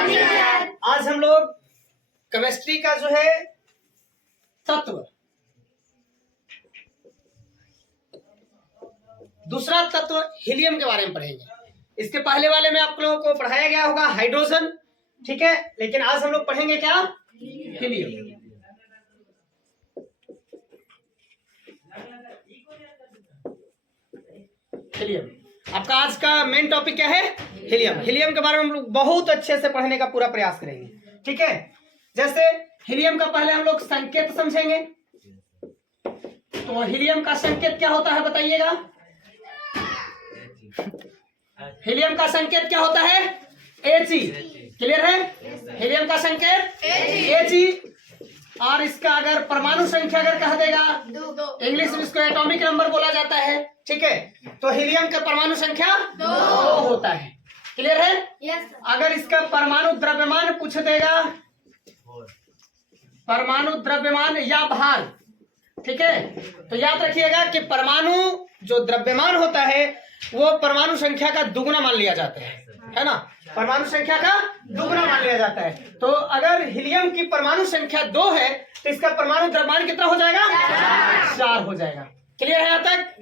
आज हम लोग केमिस्ट्री का जो है तत्व, दूसरा तत्व हीलियम के बारे में पढ़ेंगे। इसके पहले वाले में आप लोगों को पढ़ाया गया होगा हाइड्रोजन, ठीक है, लेकिन आज हम लोग पढ़ेंगे क्या? हीलियम। हीलियम आपका आज का मेन टॉपिक क्या है? हीलियम। हीलियम के बारे में हम लोग बहुत अच्छे से पढ़ने का पूरा प्रयास करेंगे, ठीक है। जैसे हीलियम का पहले हम लोग संकेत समझेंगे। तो हीलियम का संकेत क्या होता है बताइएगा? हीलियम का संकेत क्या होता है? He। क्लियर है? हीलियम का संकेत He। और इसका अगर परमाणु संख्या अगर कह देगा, इंग्लिश में इसको एटॉमिक नंबर बोला जाता है, ठीक है। तो हीलियम का परमाणु संख्या 2 होता है। क्लियर है? अगर इसका परमाणु द्रव्यमान पूछ देगा, परमाणु द्रव्यमान या भार, ठीक है, तो याद रखिएगा कि परमाणु जो द्रव्यमान होता है वो परमाणु संख्या का दुगुना मान लिया जाता है ना। परमाणु संख्या का दुगुना मान लिया जाता है। तो अगर हीलियम की परमाणु संख्या 2 है तो इसका परमाणु द्रव्यमान कितना हो जाएगा? 4 हो जाएगा। क्लियर है यहाँ तक?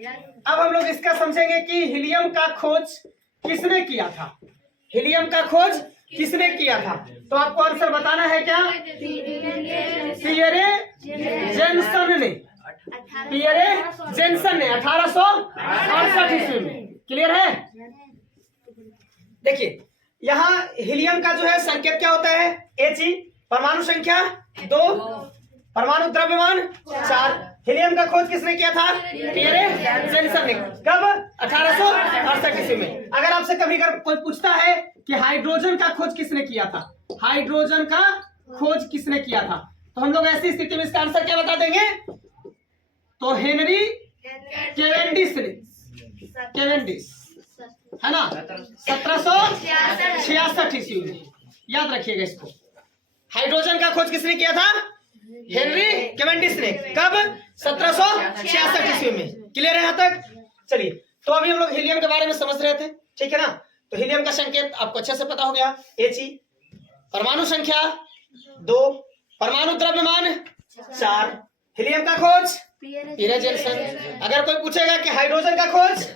अब हम लोग इसका समझेंगे कि हीलियम का खोज किसने किया था। हीलियम का खोज किसने किया था? तो आपको आंसर बताना है क्या? पियरे जेन्सन ने, पियरे जेन्सन ने 1868 ईस्वी में। क्लियर है? देखिए यहाँ हीलियम का जो है संकेत क्या होता है? He। परमाणु संख्या 2, परमाणु द्रव्यमान 4। हीलियम का खोज किसने किया था? पियरे जेन्सन ने। कब? 1868 ईस्वी में। अगर आपसे कभी कोई पूछता है कि हाइड्रोजन का खोज किसने किया था, हाइड्रोजन का खोज किसने किया था, तो हम लोग ऐसी स्थिति में इसका आंसर क्या बता देंगे? तो हेनरी केवेंडिश ने, केवेंडिश है ना, 1766 ईस्वी में। याद रखिएगा इसको। हाइड्रोजन का खोज किसने किया था? हेनरी केवेंडिश ने। कब? 1766 ईस्वी में। क्लियर है यहाँ तक? चलिए, तो अभी हम लोग हीलियम के बारे में समझ रहे थे, ठीक है ना। तो हीलियम का संकेत आपको अच्छे से पता हो गया, He। परमाणु संख्या 2, परमाणु द्रव्यमान 4। हीलियम का खोज पियरे जेन्सन। अगर कोई पूछेगा कि हाइड्रोजन का खोज,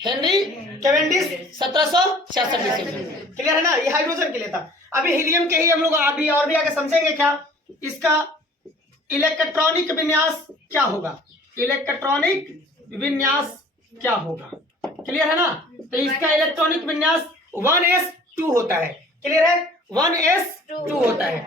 हेनरी केवेंडिश 1766 ईस्वी में। क्लियर है ना? ये हाइड्रोजन के लिए था। अभी हीलियम के ही हम लोग अभी और भी आगे समझेंगे क्या इसका इलेक्ट्रॉनिक विन्यास क्या होगा। इलेक्ट्रॉनिक विन्यास क्या होगा? क्लियर है ना? तो इसका इलेक्ट्रॉनिक विन्यास 1s2 होता है। क्लियर है? 1s2 होता है।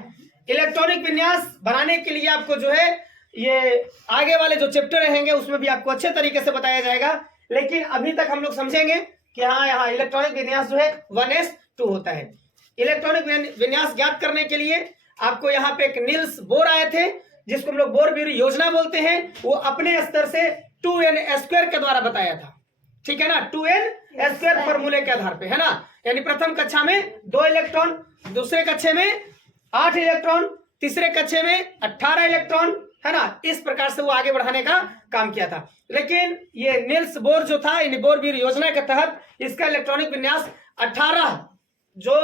इलेक्ट्रॉनिक विन्यास बनाने के लिए आपको जो है ये आगे वाले जो चैप्टर रहेंगे उसमें भी आपको अच्छे तरीके से बताया जाएगा, लेकिन अभी तक हम लोग समझेंगे कि हाँ यहाँ इलेक्ट्रॉनिक विन्यास जो है 1s2 होता है। इलेक्ट्रॉनिक विन्यास ज्ञात करने के लिए आपको यहाँ पे एक नील्स बोर आए थे, जिसको हम लोग बोर-ब्यूरी योजना बोलते हैं। वो अपने स्तर से 2n² के द्वारा बताया था, ठीक है ना। 2n² फॉर्मूले के आधार पे, है ना। यानी प्रथम कक्षा में 2 इलेक्ट्रॉन, दूसरे कक्षा में 8 इलेक्ट्रॉन, तीसरे कक्षा में 18 इलेक्ट्रॉन, है ना। इस प्रकार से वो आगे बढ़ाने का काम किया था। लेकिन ये नील्स बोर जो था, इन बोर-ब्यूरी योजना के तहत इसका इलेक्ट्रॉनिक विन्यास 18, जो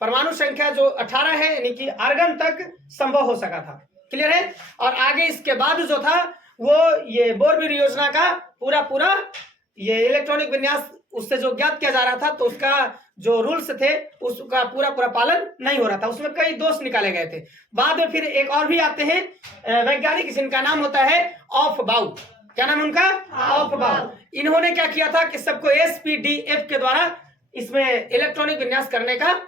परमाणु संख्या जो 18 है, यानी कि आर्गन तक संभव हो सका था। क्लियर है? और आगे इसके बाद जो था वो ये बोर-ब्यूरी योजना का पूरा ये इलेक्ट्रॉनिक विन्यास उससे जो ज्ञात किया जा रहा था, तो उसका जो रूल्स थे उसका पूरा पालन नहीं हो रहा था। उसमें कई दोष निकाले गए थे। बाद में फिर एक और भी आते हैं वैज्ञानिक, जिनका नाम होता है ऑफबाउ। क्या नाम उनका? ऑफबाउ। इन्होंने क्या किया था कि सबको SPDF के द्वारा इसमें इलेक्ट्रॉनिक विन्यास करने का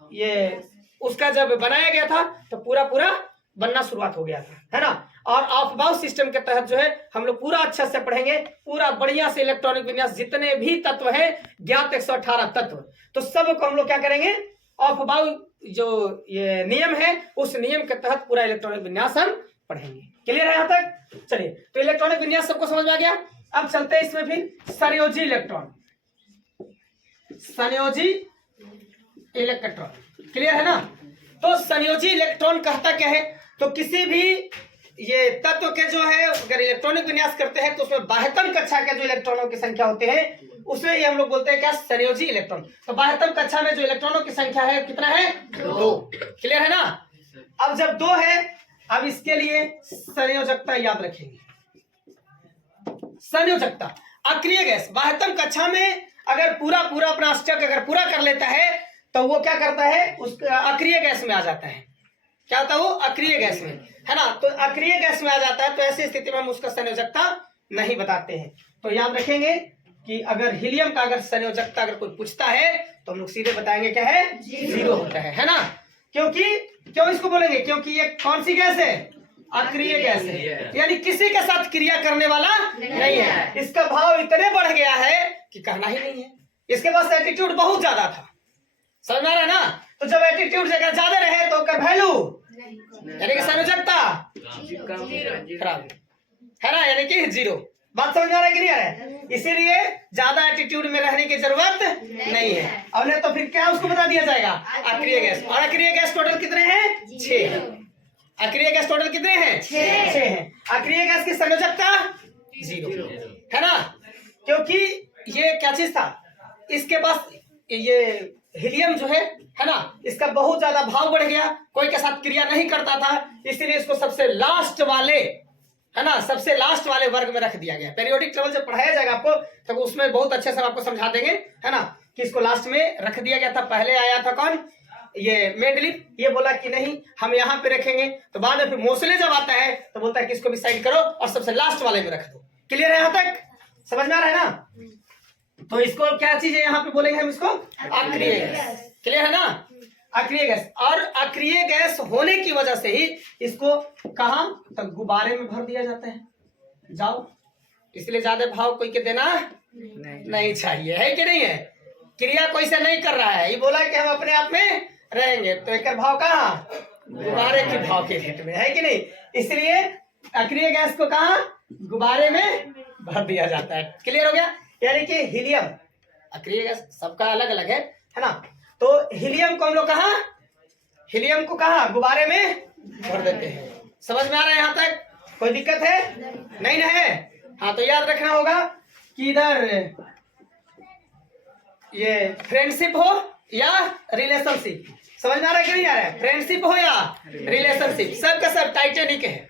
ये उसका जब बनाया गया था तो पूरा बनना शुरुआत हो गया था, है ना। और ऑफबाउ सिस्टम के तहत जो है हम लोग पूरा अच्छे से पढ़ेंगे, पूरा बढ़िया से इलेक्ट्रॉनिक विन्यास जितने भी तत्व है ज्ञात 118 तत्व, तो सब को हम लोग क्या करेंगे? ऑफबाउ जो ये नियम है उस नियम के तहत पूरा इलेक्ट्रॉनिक विन्यास हम पढ़ेंगे। क्लियर है यहाँ तक? चलिए, तो इलेक्ट्रॉनिक विन्यास सबको समझ में आ गया। अब चलते हैं इसमें फिर संयोजी इलेक्ट्रॉन, संयोजी इलेक्ट्रॉन। क्लियर है ना? तो संयोजी इलेक्ट्रॉन कहता क्या है? तो किसी भी ये तत्व के जो है अगर इलेक्ट्रॉनिक विन्यास करते हैं तो उसमें बाह्यतम कक्षा के जो इलेक्ट्रॉनों की संख्या होते हैं उसमें ये हम लोग बोलते हैं क्या, संयोजी इलेक्ट्रॉन। तो 72 कक्षा में जो इलेक्ट्रॉनों की संख्या है कितना है, 2। क्लियर है ना। अब जब 2 है, अब इसके लिए संयोजकता याद रखेंगे। संयोजकता अक्रिय गैस 72 कक्षा में अगर पूरा अपना स्टेप अगर पूरा कर लेता है तो वो क्या करता है, उस अक्रिय गैस में आ जाता है। क्या होता है वो, अक्रिय गैस में, है ना। तो अक्रिय गैस में आ जाता है, तो ऐसी स्थिति में हम उसका संयोजकता नहीं बताते हैं। तो याद रखेंगे कि अगर हीलियम का अगर संयोजकता अगर कोई पूछता है तो हम लोग सीधे बताएंगे क्या है, 0 होता है ना। क्यों इसको बोलेंगे, क्योंकि ये कौन सी गैस है, अक्रिय गैस है, यानी किसी के साथ क्रिया करने वाला नहीं है। इसका भाव इतने बढ़ गया है कि कहना ही नहीं है। इसके पास एटीट्यूड बहुत ज्यादा था, समझ में आ रहा है ना। तो जब एटीट्यूड जगह ज्यादा रहे तो उसका वैल्यू यानी कि संयोजकता खराब है ना, यानी कि 0। बात समझ में आ रहा है कि नहीं आ रहा है। इसीलिए ज्यादा एटीट्यूड में रहने की जरूरत नहीं है। और नहीं तो फिर क्या उसको बता दिया जाएगा, अक्रिय गैस। और अक्रिय गैस टोटल कितने हैं, 6। अक्रिय गैस टोटल कितने हैं, 6 हैं। अक्रिय गैस की संयोजकता 0 है ना, क्योंकि ये क्या चीज था, इसके पास ये हीलियम जो है ना, इसका बहुत ज्यादा भाव बढ़ गया, कोई के साथ क्रिया नहीं करता था, इसलिए इसको सबसे लास्ट वाले, है ना, सबसे लास्ट वाले वर्ग में रख दिया गया। पेरियोडिक टेबल जब पढ़ाया जाएगा आपको तो उसमें बहुत अच्छे से आपको समझा देंगे, है ना, कि इसको लास्ट में रख दिया गया था। पहले आया था कौन, ये मेंडलीफ, ये बोला कि नहीं हम यहाँ पे रखेंगे। तो बाद में फिर मोसले जब आता है तो बोलता है कि इसको भी साइड करो और सबसे लास्ट वाले में रख दो। क्लियर है, यहाँ तक समझ में आ रहा है ना। तो इसको क्या चीज है यहाँ पे बोलेंगे हम, इसको अक्रिय गैस। क्लियर है ना, अक्रिय गैस। और अक्रिय गैस होने की वजह से ही इसको कहां, तो गुब्बारे में भर दिया जाता है। जाओ, इसलिए ज्यादा भाव कोई के देना नहीं चाहिए, है कि नहीं है। क्रिया कोई से नहीं कर रहा है, ये बोला कि हम अपने आप में रहेंगे, तो एक भाव कहाँ, गुब्बारे के भाव के रेट में, है कि नहीं। इसलिए अक्रिय गैस को कहा, गुब्बारे में भर दिया जाता है। क्लियर हो गया। यानी कि हीलियम, अक्रिय गैस सबका अलग अलग है ना। तो हीलियम को हम लोग कहा, हीलियम को कहा गुब्बारे में भर देते हैं। समझ में आ रहा है यहाँ तक, कोई दिक्कत है नहीं ना है। हाँ, तो याद रखना होगा कि इधर ये फ्रेंडशिप हो या रिलेशनशिप, समझ में आ रहा है कि नहीं आ रहा है। फ्रेंडशिप हो या रिलेशनशिप, सब का सब टाइटैनिक है।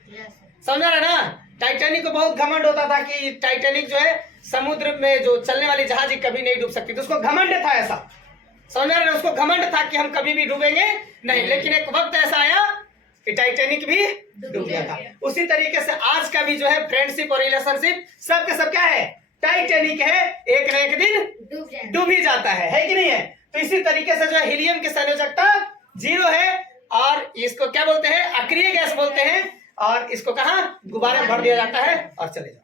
समझ में आ रहा है ना। टाइटैनिक को बहुत घमंड होता था कि टाइटैनिक जो है समुद्र में जो चलने वाली जहाज कभी नहीं डूब सकती, तो उसको घमंड था ऐसा, समझ में आ रहा है। उसको घमंड था कि हम कभी भी डूबेंगे नहीं। लेकिन एक वक्त ऐसा आया कि टाइटैनिक भी डूब गया था। उसी तरीके से आज का भी जो है फ्रेंडशिप और रिलेशनशिप सब के सब क्या है, टाइटैनिक है, एक न एक दिन डूब ही जाता है कि नहीं है। तो इसी तरीके से जो है हीलियम की संयोजकता 0 है, और इसको क्या बोलते हैं, अक्रिय गैस बोलते हैं, और इसको कहाँ गुब्बारे में भर दिया जाता है और चले जाओ।